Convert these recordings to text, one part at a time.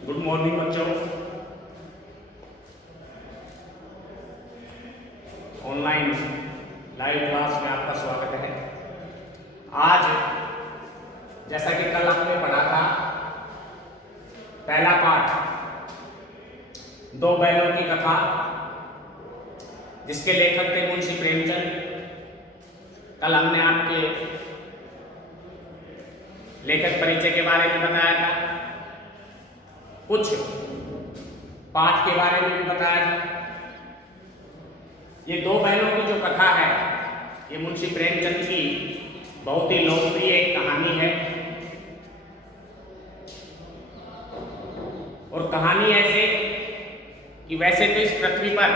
Good morning बच्चों। Online live class में आपका स्वागत है। आज जैसा कि कल आपने पढ़ा था, पहला पाठ दो बैलों की कथा, जिसके लेखक थे मुंशी प्रेमचंद। कल हमने आपके लेखक परिचय के बारे में बताया था, कुछ पाठ के बारे में भी बताया था। ये दो बैलों की जो कथा है, ये मुंशी प्रेमचंद की बहुत ही लोकप्रिय एक कहानी है। और कहानी ऐसे कि वैसे तो इस पृथ्वी पर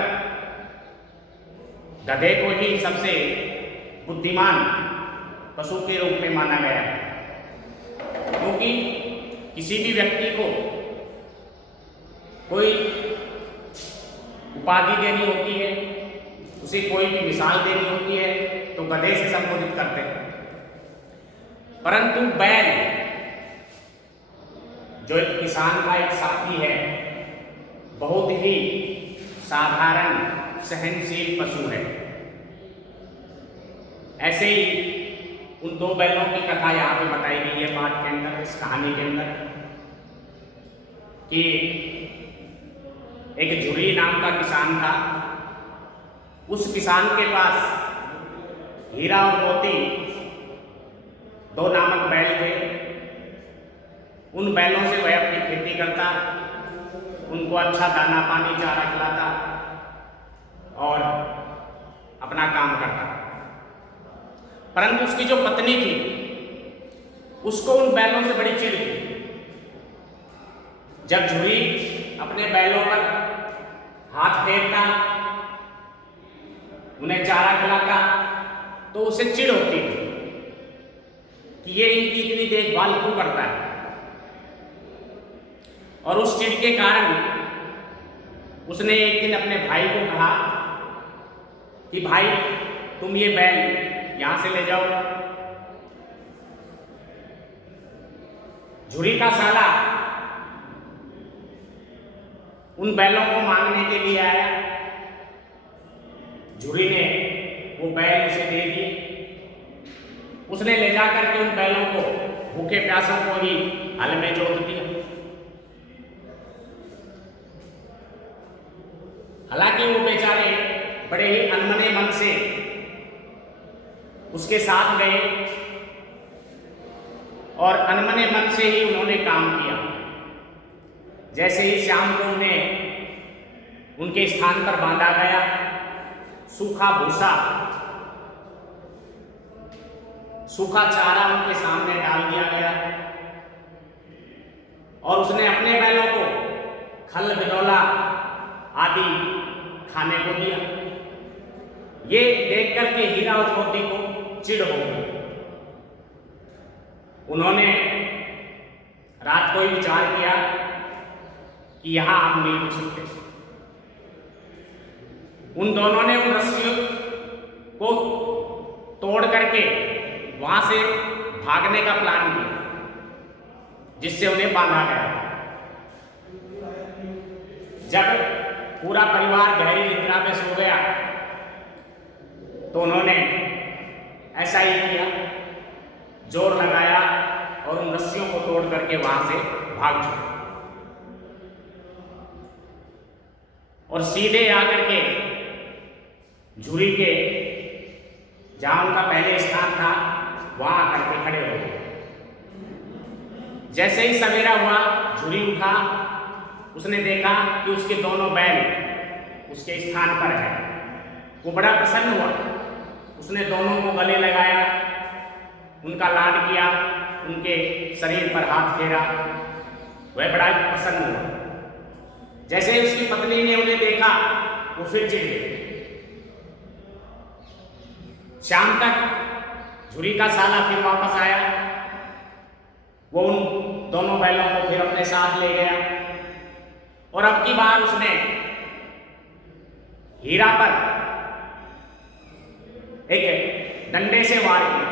गधे को ही सबसे बुद्धिमान पशु के रूप में माना गया है, क्योंकि किसी भी व्यक्ति को कोई उपाधि देनी होती है, उसे कोई भी मिसाल देनी होती है, तो गधे से संबोधित करते हैं। परंतु बैल जो एक किसान का एक साथी है, बहुत ही साधारण सहनशील पशु है। ऐसे ही उन दो बैलों की कथा यहाँ पे बताई गई है पाठ के अंदर, इस कहानी के अंदर, कि एक झुरी नाम का किसान था। उस किसान के पास हीरा और मोती दो नामक बैल थे। उन बैलों से वह अपनी खेती करता, उनको अच्छा दाना पानी चारा खिलाता और अपना काम करता। परंतु उसकी जो पत्नी थी, उसको उन बैलों से बड़ी चिढ़ थी। जब झुरी अपने बैलों पर हाथ फेरता, उन्हें चारा खिलाता, तो उसे चिढ़ होती थी कि ये इनकी इतनी देखभाल क्यों करता है। और उस चिढ़ के कारण उसने एक दिन अपने भाई को कहा कि भाई, तुम ये बैल यहां से ले जाओ। झुरी का साला उन बैलों को मांगने के लिए आया। झुरी ने वो बैल उसे दे दिए। उसने ले जाकर के उन बैलों को, भूखे प्यासों को ही हल में जोत दिया। हालांकि वो बेचारे बड़े ही अनमने मन से उसके साथ गए और अनमने मन से ही उन्होंने काम किया। जैसे ही शाम को उन्हें उनके स्थान पर बांधा गया, सूखा भूसा, सूखा चारा उनके सामने डाल दिया गया और उसने अपने बैलों को खल बिदौला आदि खाने को दिया। ये देख करके हीरा और मोती को चिढ़ हो गई। उन्होंने रात को ही विचार किया कि यहां हम नहीं रुक सकते। उन दोनों ने उन रस्सियों को तोड़ करके वहां से भागने का प्लान किया, जिससे उन्हें बांधा गया। जब पूरा परिवार गहरी निद्रा में सो गया, तो उन्होंने ऐसा ही किया, जोर लगाया और उन रस्सियों को तोड़ करके वहां से भाग चुके और सीधे आकर के झुरी के जहां उनका पहले स्थान था, वहां आकर के खड़े हो गए। जैसे ही सवेरा हुआ, झुरी उठा, उसने देखा कि उसके दोनों बैल उसके स्थान पर है। वो बड़ा प्रसन्न हुआ। उसने दोनों को गले लगाया, उनका लाड किया, उनके शरीर पर हाथ फेरा। वह बड़ा प्रसन्न हुआ। जैसे उसकी पत्नी ने उन्हें देखा, वो फिर चिढ़ गई। शाम तक झुरी का साला फिर वापस आया। वो उन दोनों बैलों को फिर अपने साथ ले गया और अब की बार उसने हीरा पर एक डंडे से वार किया।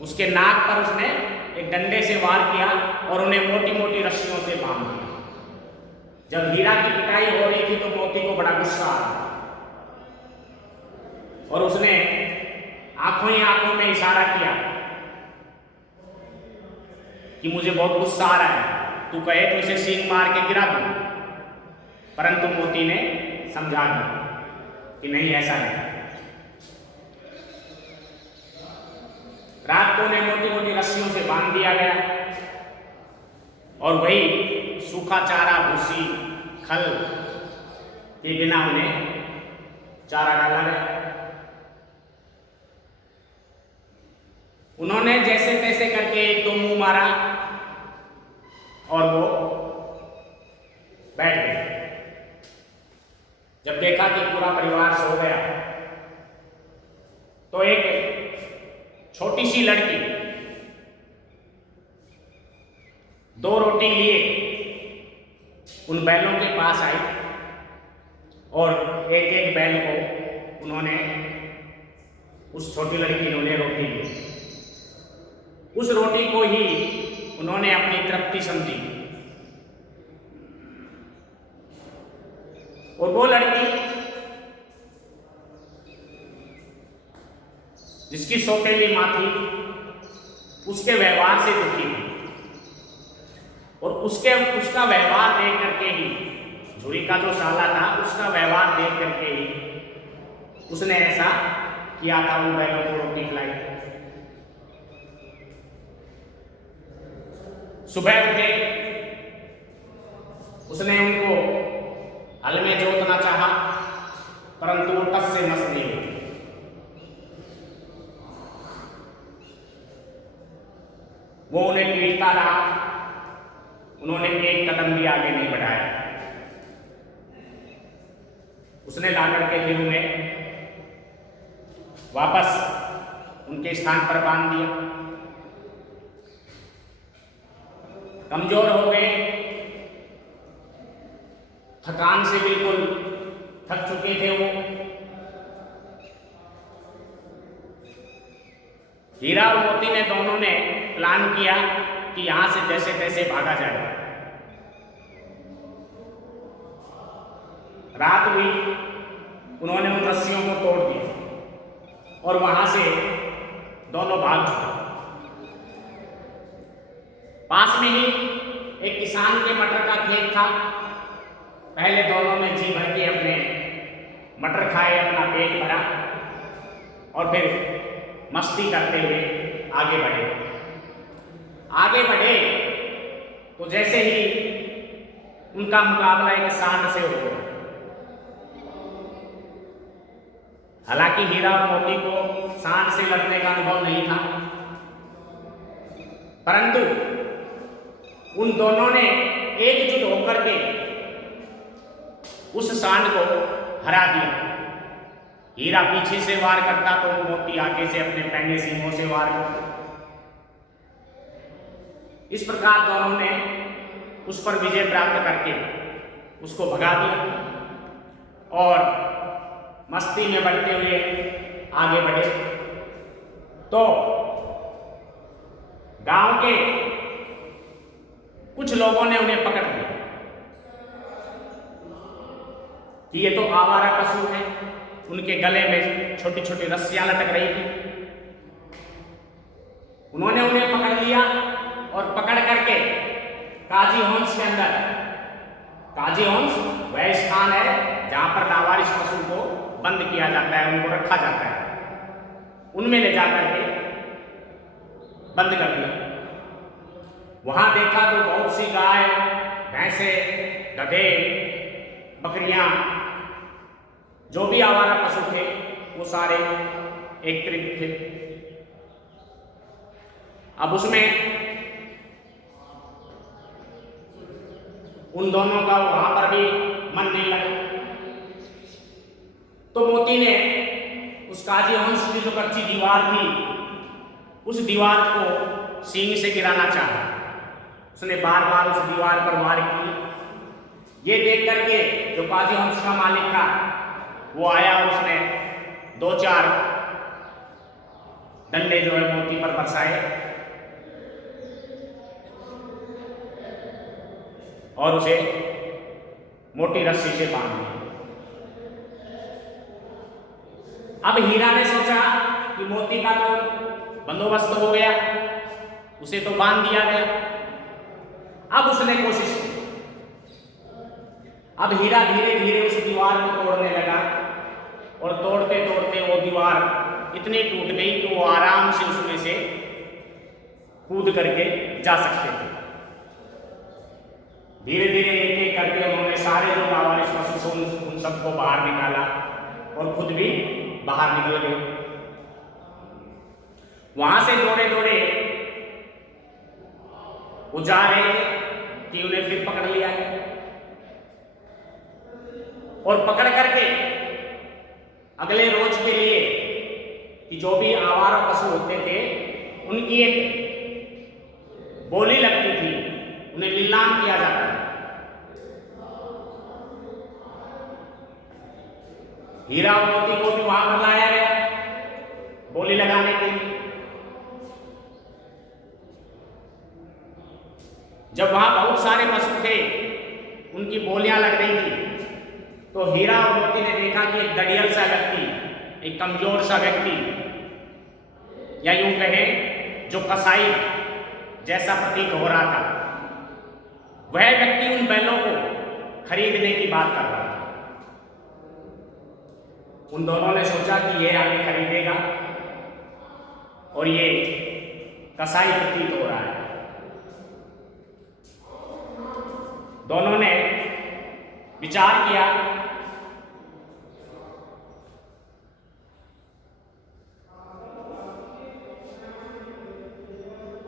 उसके नाक पर उसने एक डंडे से वार किया और उन्हें मोटी मोटी रस्सियों से बांध दिया। जब हीरा की पिटाई हो रही थी तो मोती को बड़ा गुस्सा आ रहा और उसने आंखों ही आंखों में इशारा किया कि मुझे बहुत गुस्सा आ रहा है, तू कहे तो इसे सींग मार के गिरा दूं। परंतु मोती ने समझा दिया कि नहीं, ऐसा नहीं। रात को उन्हें मोटी मोटी रस्सियों से बांध दिया गया और वही सूखा चारा, भूसी, खल के बिना उन्हें चारा डाला गया। उन्होंने जैसे तैसे करके एक दो मुंह मारा और वो बैठ गए। जब देखा कि पूरा परिवार सो गया तो एक छोटी सी लड़की 2 रोटी लिए उन बैलों के पास आई और एक एक बैल को उन्होंने, उस छोटी लड़की ने उन्हें रोटी दी। उस रोटी को ही उन्होंने अपनी तृप्ति समझी। और वो लड़की जिसकी सौतेली मां थी उसके व्यवहार से दुखी थी और उसका व्यवहार देख करके ही, झुरी का जो साला था उसका व्यवहार देख करके ही उसने ऐसा किया था, उन बैलों को रोटी खिलाई। सुबह उठे, उसने उनको हल में जोतना चाहा परंतु वो टस से मस नहीं हुई। वो उन्हें पीटता रहा, उन्होंने एक कदम भी आगे नहीं बढ़ाया। उसने लाकर के फिर उन्हें वापस उनके स्थान पर बांध दिया। कमजोर हो गए, थकान से बिल्कुल थक चुके थे वो। हीरा और मोती ने दोनों ने प्लान किया कि यहां से जैसे तैसे भागा जाए। रात हुई, उन्होंने उन रस्सियों को तोड़ दिया और वहां से दोनों भाग चुके। पास में ही एक किसान के मटर का खेत था। पहले दोनों ने जी भर के अपने मटर खाए, अपना पेट भरा और फिर मस्ती करते हुए आगे बढ़े तो जैसे ही उनका मुकाबला एक सांड से हो गया। हालांकि हीरा और मोती को सांड से लड़ने का अनुभव नहीं था, परंतु उन दोनों ने एकजुट होकर के उस सांड को हरा दिया। हीरा पीछे से वार करता तो मोती आगे से अपने पैने सींगों से वार करता। इस प्रकार दोनों ने उस पर विजय प्राप्त करके उसको भगा दिया और मस्ती में बढ़ते हुए आगे बढ़े। तो गांव के कुछ लोगों ने उन्हें पकड़ लिया कि ये तो आवारा पशु है। उनके गले में छोटी छोटी रस्सियां लटक रही थी। उन्होंने उन्हें पकड़ लिया और पकड़ करके काजी हंस के अंदर, काजी हंस वह स्थान है जहां पर लावारिस पशु को बंद किया जाता है, उनको रखा जाता है, उनमें ले जाकर के बंद कर दिया। वहां देखा तो बहुत सी गाय, भैंसे, गधे, बकरियां, जो भी आवारा पशु थे वो सारे एकत्रित थे। अब उसमें उन दोनों का वहां पर भी मन नहीं लगा। तो मोती ने उस काजी हंस की जो कच्ची दीवार थी उस दीवार को सींग से गिराना चाहा। उसने बार बार उस दीवार पर वार की। ये देख करके जो काजी हंस का मालिक था वो आया और उसने 2-4 डंडे जो है मोती पर बरसाए और उसे मोटी रस्सी से बांध दिया। अब हीरा ने सोचा कि मोती का तो बंदोबस्त हो गया, उसे तो बांध दिया गया। अब उसने कोशिश की। अब हीरा धीरे धीरे उस दीवार को तोड़ने लगा और तोड़ते तोड़ते वो दीवार इतनी टूट गई कि वो आराम से उसमें से कूद करके जा सकते थे। धीरे धीरे एक एक करके उन्होंने सारे जो लावारिस पशु उन सबको बाहर निकाला और खुद भी बाहर निकल गए। वहां से दौड़े दौड़े वो जा रहे थे कि उन्हें फिर पकड़ लिया गया और पकड़ करके अगले रोज के लिए कि जो भी आवारा पशु होते थे उनकी एक बोली लगती थी, उन्हें नीलाम किया जाता था। हीरा और मोती को भी वहां पर लाया गया बोली लगाने के लिए। जब वहां बहुत सारे पशु थे, उनकी बोलियां लग रही थी, तो हीरा और मोती ने देखा कि एक दड़ियल सा व्यक्ति, एक कमजोर सा व्यक्ति, या यूं कहें जो कसाई जैसा प्रतीत हो रहा था, वह व्यक्ति उन बैलों को खरीदने की बात कर रहा था। उन दोनों ने सोचा कि ये आगे खरीदेगा और ये कसाई प्रतीत हो रहा है। दोनों ने विचार किया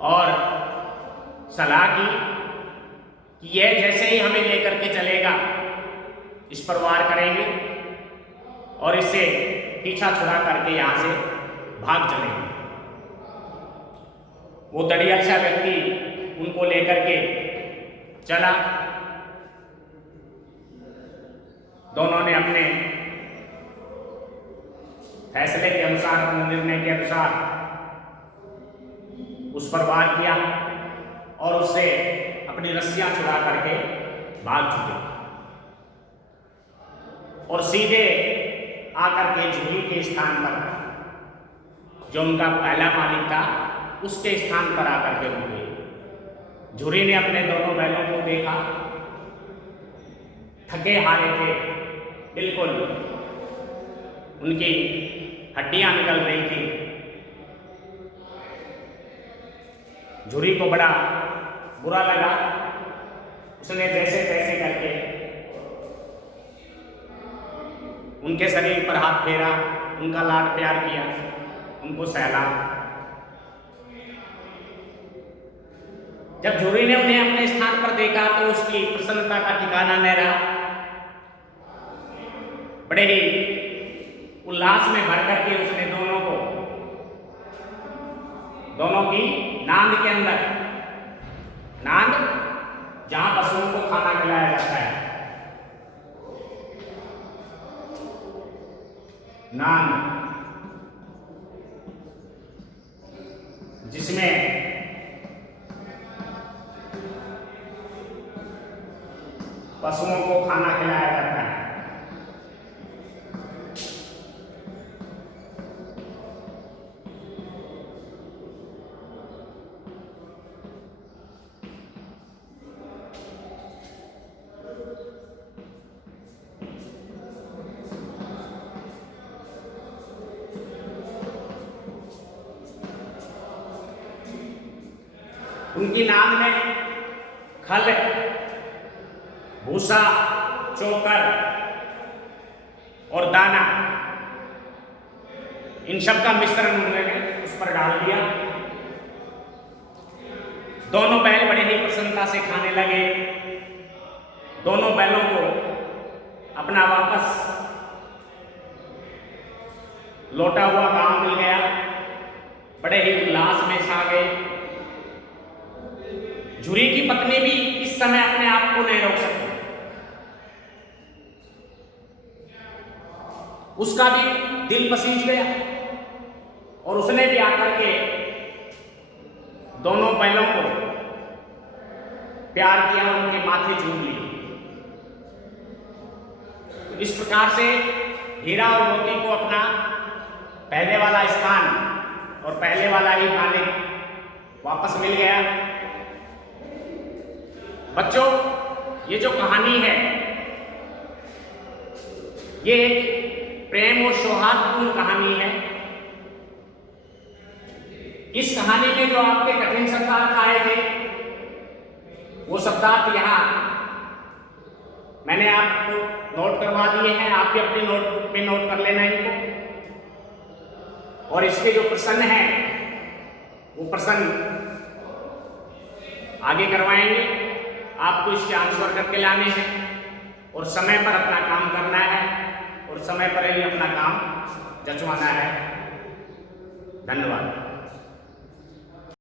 और सलाह की कि यह जैसे ही हमें लेकर के चलेगा, इस पर वार करेंगे और इससे पीछा छुड़ा करके यहां से भाग चलेंगे। वो दड़िया सा व्यक्ति उनको लेकर के चला। दोनों ने अपने फैसले के अनुसार, अपने निर्णय के अनुसार उस पर वार किया और उससे अपनी रस्सियां छुड़ा करके भाग चुके और सीधे आकर के झुर्री के स्थान पर, जो उनका पहला मालिक था, उसके स्थान पर आकर के रुके। झुर्री ने अपने दोनों बैलों को देखा, थके हारे थे बिल्कुल, उनकी हड्डियां निकल रही थी। झुर्री को बड़ा बुरा लगा। उसने जैसे तैसे करके उनके शरीर पर हाथ फेरा, उनका लाड प्यार किया, उनको सहला। जब झुर्री ने उन्हें अपने स्थान पर देखा तो उसकी प्रसन्नता का ठिकाना न रहा। बड़े ही उल्लास में भर करके उसने दोनों की नांद के अंदर, नांद जहां पशुओं को खाना खिलाया जाता है, नांद जिसमें पशुओं को खाना खिलाया जाता है, उनकी नांद में खल, भूसा, चोकर और दाना, इन सब का मिश्रण उन्होंने उस पर डाल दिया। दोनों बैल बड़े ही प्रसन्नता से खाने लगे। दोनों बैलों को अपना वापस लौटा हुआ गांव मिल गया। बड़े ही उल्लास में छा गए। झुर्री की पत्नी भी इस समय अपने आप को नहीं रोक सकी। उसका भी दिल पसीज गया और उसने भी आकर के दोनों बैलों को प्यार किया, उनके माथे चूम लिए। तो इस प्रकार से हीरा और मोती को अपना पहले वाला स्थान और पहले वाला ही मालिक वापस मिल गया। बच्चों, ये जो कहानी है ये एक प्रेम और सौहार्दपूर्ण कहानी है। इस कहानी में जो आपके कठिन शब्दार्थ आए थे वो शब्दार्थ यहाँ मैंने आपको नोट करवा दिए हैं। आप भी अपनी नोटबुक में नोट कर लेना इनको। और इसके जो प्रश्न हैं वो प्रश्न आगे करवाएंगे। आपको इसके आंसर करके लाने हैं और समय पर अपना काम करना है और समय पर ही अपना काम जचवाना है। धन्यवाद।